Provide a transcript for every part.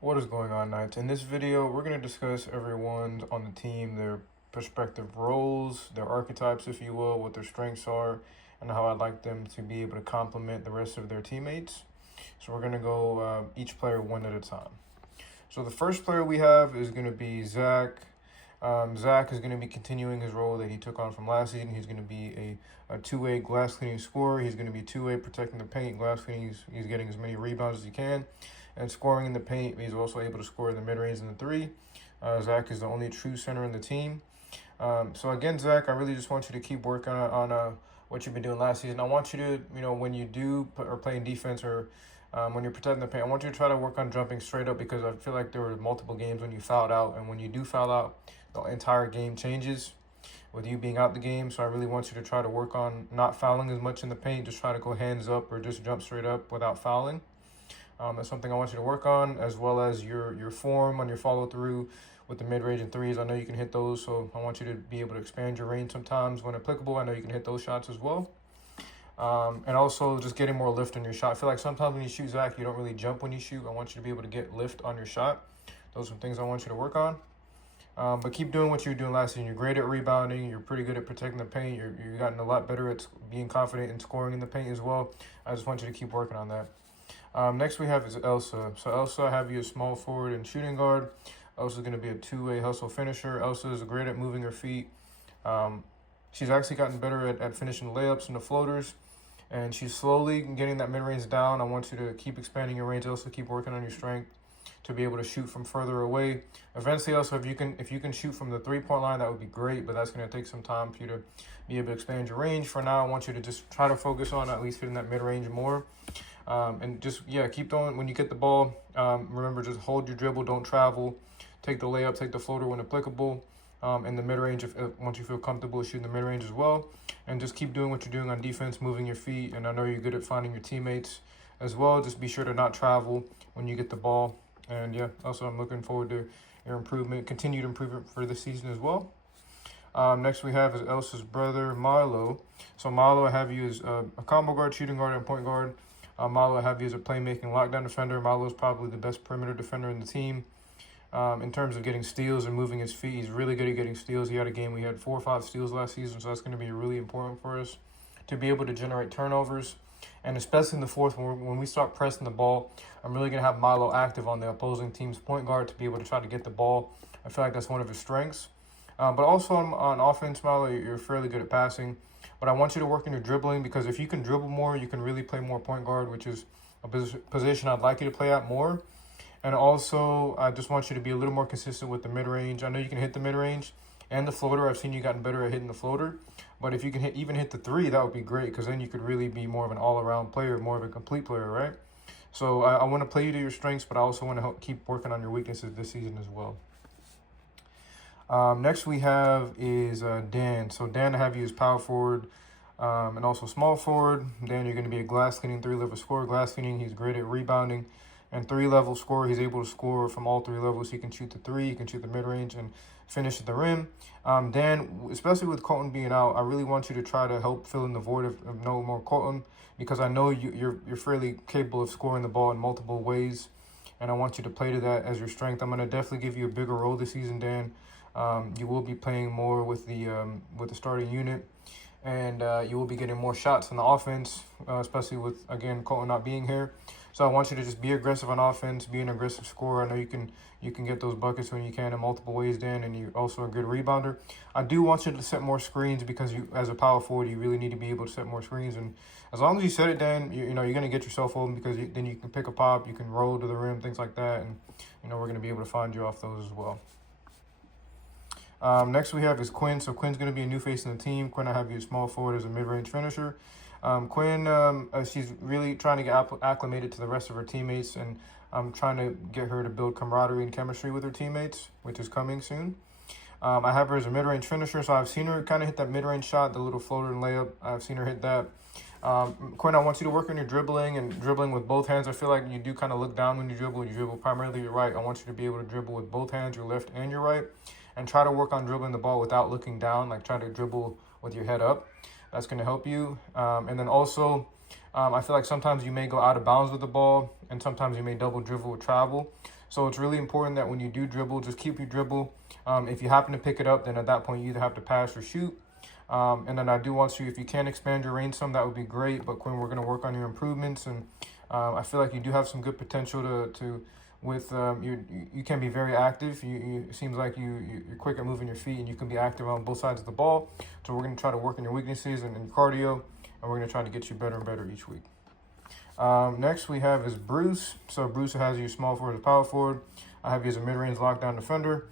What is going on, Knights? In this video, we're going to discuss everyone on the team, their prospective roles, their archetypes, if you will, what their strengths are, and how I'd like them to be able to complement the rest of their teammates. So we're going to go each player one at a time. So the first player we have is going to be Zach. Zach is going to be continuing his role that he took on from last season. He's going to be a two-way glass cleaning scorer. He's going to be two-way protecting the paint, glass cleaning. He's getting as many rebounds as he can and scoring in the paint. He's also able to score in the mid-range and the three. Zach is the only true center in the team. So again, Zach, I really just want you to keep working on what you've been doing last season. I want you to, when you do or playing defense or when you're protecting the paint, I want you to try to work on jumping straight up because I feel like there were multiple games when you fouled out, and when you do foul out, the entire game changes with you being out the game. So I really want you to try to work on not fouling as much in the paint. Just try to go hands up or just jump straight up without fouling. That's something I want you to work on, as well as your form on your follow through with the mid range and threes. I know you can hit those, so I want you to be able to expand your range sometimes when applicable. I know you can hit those shots as well. And also just getting more lift on your shot. I feel like sometimes when you shoot, Zach, you don't really jump when you shoot. I want you to be able to get lift on your shot. Those are things I want you to work on. But keep doing what you were doing last season. You're great at rebounding. You're pretty good at protecting the paint. You've gotten a lot better at being confident in scoring in the paint as well. I just want you to keep working on that. Next we have is Elsa. So Elsa, I have you as small forward and shooting guard. Elsa's going to be a two-way hustle finisher. Elsa is great at moving her feet. She's actually gotten better at finishing layups and the floaters. And she's slowly getting that mid-range down. I want you to keep expanding your range. Also keep working on your strength to be able to shoot from further away. Eventually, also, if you can shoot from the three-point line, that would be great, but that's going to take some time for you to be able to expand your range. For now, I want you to just try to focus on at least hitting that mid-range more. And just, keep going. When you get the ball, remember, just hold your dribble, don't travel. Take the layup, take the floater when applicable. In the mid-range, if once you feel comfortable shooting the mid-range as well. And just keep doing what you're doing on defense, moving your feet. And I know you're good at finding your teammates as well. Just be sure to not travel when you get the ball. And also I'm looking forward to your continued improvement for this season as well. Next we have is Elsa's brother, Milo. So Milo, I have you as a combo guard, shooting guard, and point guard. Milo, I have you as a playmaking lockdown defender. Milo is probably the best perimeter defender in the team. In terms of getting steals and moving his feet, he's really good at getting steals. He had a game we had 4 or 5 steals last season, so that's going to be really important for us to be able to generate turnovers. And especially in the fourth, when we start pressing the ball, I'm really going to have Milo active on the opposing team's point guard to be able to try to get the ball. I feel like that's one of his strengths. But also on offense, Milo, you're fairly good at passing. But I want you to work in your dribbling, because if you can dribble more, you can really play more point guard, which is a position I'd like you to play at more. And also, I just want you to be a little more consistent with the mid-range. I know you can hit the mid-range and the floater. I've seen you gotten better at hitting the floater. But if you can even hit the three, that would be great, because then you could really be more of an all-around player, more of a complete player, right? So I want to play you to your strengths, but I also want to keep working on your weaknesses this season as well. Next we have is Dan. So Dan, I have you as power forward and also small forward. Dan, you're going to be a glass cleaning 3-level scorer. Glass cleaning, he's great at rebounding. And 3-level scorer, he's able to score from all 3 levels. He can shoot the three, he can shoot the mid-range, and finish at the rim. Dan, especially with Colton being out, I really want you to try to help fill in the void of no more Colton, because I know you're fairly capable of scoring the ball in multiple ways, and I want you to play to that as your strength. I'm going to definitely give you a bigger role this season, Dan. You will be playing more with the starting unit, and you will be getting more shots in the offense, especially with, again, Colton not being here. So I want you to just be aggressive on offense, be an aggressive scorer. I know you can get those buckets when you can in multiple ways, Dan, and you're also a good rebounder. I do want you to set more screens, because you, as a power forward, you really need to be able to set more screens. And as long as you set it, Dan, you're going to get yourself open, because then you can pick a pop, you can roll to the rim, things like that. And, we're going to be able to find you off those as well. Next we have is Quinn. So Quinn's going to be a new face in the team. Quinn, I have you small forward as a mid-range finisher. Quinn, she's really trying to get acclimated to the rest of her teammates, and I'm trying to get her to build camaraderie and chemistry with her teammates, which is coming soon. I have her as a mid-range finisher, so I've seen her kind of hit that mid-range shot, the little floater and layup. I've seen her hit that. Quinn, I want you to work on your dribbling and dribbling with both hands. I feel like you do kind of look down when you dribble. You dribble primarily your right. I want you to be able to dribble with both hands, your left and your right, and try to work on dribbling the ball without looking down, like try to dribble with your head up. That's going to help you. And then also, I feel like sometimes you may go out of bounds with the ball, and sometimes you may double dribble or travel. So it's really important that when you do dribble, just keep your dribble. If you happen to pick it up, then at that point you either have to pass or shoot. And then I do want you, if you can expand your range some, that would be great. But Quinn, we're going to work on your improvements, and I feel like you do have some good potential to with you can be very active. It seems like you're quick at moving your feet, and you can be active on both sides of the ball. So we're going to try to work on your weaknesses and your cardio, and we're going to try to get you better and better each week. Next we have is Bruce. So Bruce has you small forward, power forward. I have you as a mid-range lockdown defender.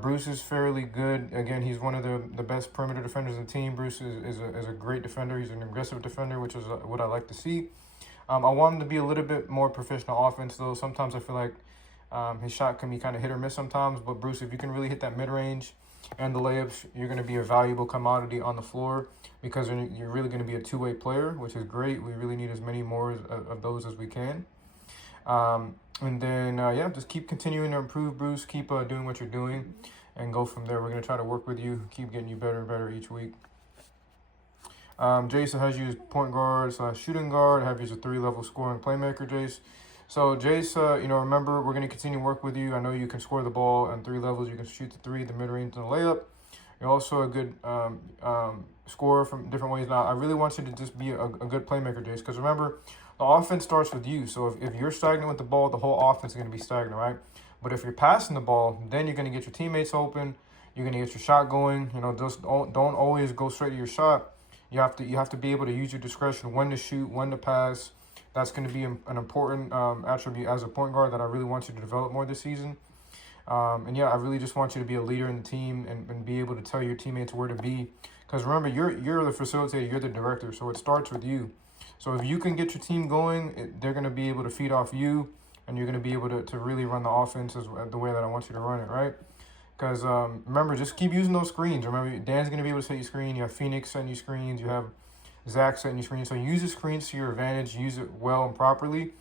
Bruce is fairly good. Again, he's one of the best perimeter defenders in the team. Bruce is a great defender. He's an aggressive defender, which is what I like to see. I want him to be a little bit more proficient on offense, though. Sometimes I feel like his shot can be kind of hit or miss sometimes. But Bruce, if you can really hit that mid-range and the layups, you're going to be a valuable commodity on the floor, because you're really going to be a two-way player, which is great. We really need as many more of those as we can. And then, just keep continuing to improve, Bruce. Keep doing what you're doing and go from there. We're going to try to work with you, keep getting you better and better each week. Jace has you as point guard / shooting guard. I have you as a 3-level scoring playmaker, Jace. So, Jace, remember, we're going to continue to work with you. I know you can score the ball on 3 levels. You can shoot the 3, the mid-range, and the layup. You're also a good scorer from different ways. Now, I really want you to just be a good playmaker, Jace, because remember, the offense starts with you. So if you're stagnant with the ball, the whole offense is going to be stagnant, right? But if you're passing the ball, then you're going to get your teammates open. You're going to get your shot going. Just don't always go straight to your shot. You have to be able to use your discretion when to shoot, when to pass. That's going to be an important attribute as a point guard that I really want you to develop more this season. I really just want you to be a leader in the team and be able to tell your teammates where to be. Because remember, you're the facilitator, you're the director, so it starts with you. So if you can get your team going, they're going to be able to feed off you, and you're going to be able to really run the offense the way that I want you to run it, right? Because remember, just keep using those screens. Remember, Dan's going to be able to set you screen. You have Phoenix setting you screens. You have Zach setting you screens. So use the screens to your advantage. Use it well and properly.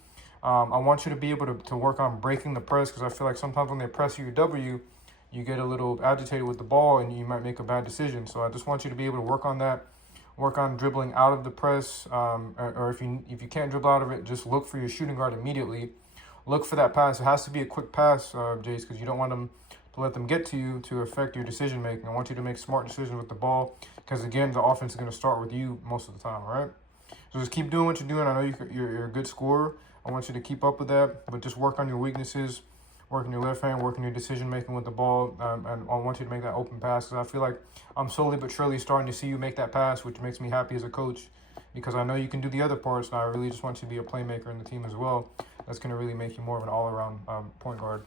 I want you to be able to work on breaking the press, because I feel like sometimes when they press you you get a little agitated with the ball and you might make a bad decision. So I just want you to be able to work on that. Work on dribbling out of the press, or if you can't dribble out of it, just look for your shooting guard immediately. Look for that pass. It has to be a quick pass, Jace, because you don't want them to let them get to you to affect your decision making. I want you to make smart decisions with the ball, because again, the offense is going to start with you most of the time, all right? So just keep doing what you're doing. I know you're a good scorer. I want you to keep up with that, but just work on your weaknesses. Working your left hand, working your decision making with the ball, and I want you to make that open pass. Because I feel like I'm slowly but surely starting to see you make that pass, which makes me happy as a coach, because I know you can do the other parts, and I really just want you to be a playmaker in the team as well. That's going to really make you more of an all-around point guard.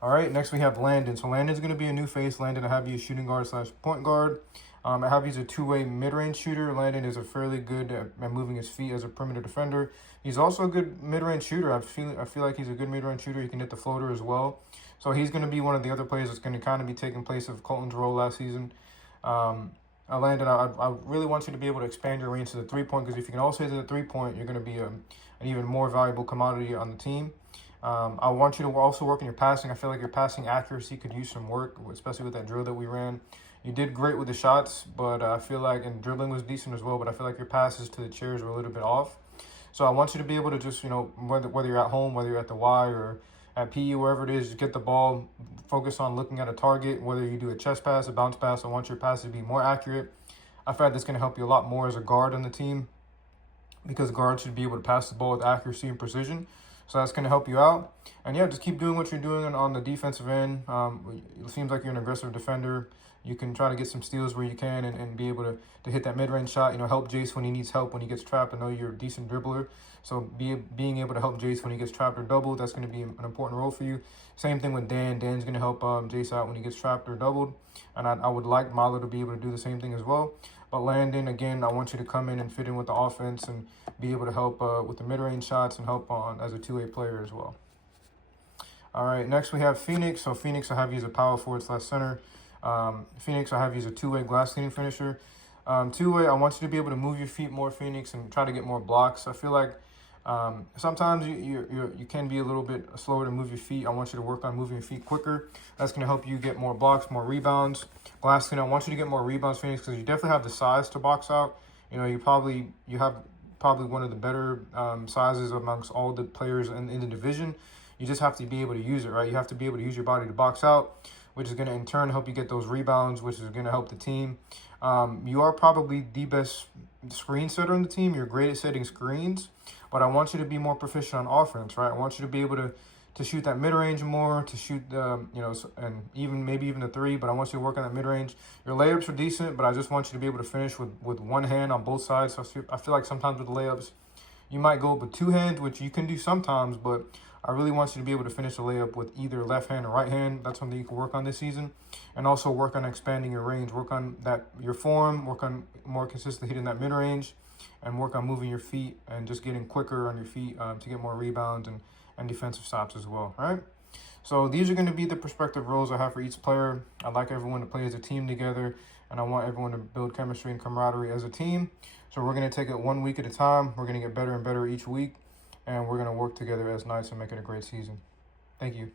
All right, next we have Landon. So Landon's going to be a new face. Landon, I have you shooting guard / point guard. I have you as a two-way mid-range shooter. Landon is a fairly good at moving his feet as a perimeter defender. He's also a good mid-range shooter. I feel like he's a good mid-range shooter. He can hit the floater as well. So he's going to be one of the other players that's going to kind of be taking place of Colton's role last season. Landon, I really want you to be able to expand your range to the three-point, because if you can also hit the three-point, you're going to be an even more valuable commodity on the team. I want you to also work on your passing. I feel like your passing accuracy could use some work, especially with that drill that we ran. You did great with the shots, but I feel like, and dribbling was decent as well, but I feel like your passes to the chairs were a little bit off. So I want you to be able to just, whether you're at home, whether you're at the Y or at PE, wherever it is, just get the ball, focus on looking at a target, whether you do a chest pass, a bounce pass. I want your passes to be more accurate. I feel like that's going to help you a lot more as a guard on the team, because guards should be able to pass the ball with accuracy and precision. So that's going to help you out. And just keep doing what you're doing on the defensive end. It seems like you're an aggressive defender. You can try to get some steals where you can and be able to hit that mid-range shot. Help Jace when he needs help, when he gets trapped. I know you're a decent dribbler. So being able to help Jace when he gets trapped or doubled, that's going to be an important role for you. Same thing with Dan. Dan's going to help Jace out when he gets trapped or doubled. And I would like Malo to be able to do the same thing as well. But Landon, again, I want you to come in and fit in with the offense and be able to help with the mid-range shots and help as a two-way player as well. All right, next we have Phoenix. So Phoenix, I have you as a power forward / center. Phoenix, I have you as a two-way glass cleaning finisher. Two-way, I want you to be able to move your feet more, Phoenix, and try to get more blocks. I feel like sometimes you can be a little bit slower to move your feet. I want you to work on moving your feet quicker. That's going to help you get more blocks, more rebounds. Glass cleaning, I want you to get more rebounds, Phoenix, because you definitely have the size to box out. You have probably one of the better sizes amongst all the players in the division. You just have to be able to use it, right? You have to be able to use your body to box out, which is going to in turn help you get those rebounds, which is going to help the team. You are probably the best screen setter on the team. You're great at setting screens, but I want you to be more proficient on offense, right? I want you to be able to shoot that mid-range more, to shoot and maybe even the three, but I want you to work on that mid-range. Your layups are decent, but I just want you to be able to finish with one hand on both sides. So I feel like sometimes with the layups, you might go up with two hands, which you can do sometimes, but I really want you to be able to finish the layup with either left hand or right hand. That's something you can work on this season. And also work on expanding your range, work on your form, work on more consistently hitting that mid-range, and work on moving your feet and just getting quicker on your feet to get more rebounds and defensive stops as well, all right? So these are going to be the prospective roles I have for each player. I'd like everyone to play as a team together, and I want everyone to build chemistry and camaraderie as a team. So we're going to take it 1 week at a time. We're going to get better and better each week, and we're going to work together as Knights and make it a great season. Thank you.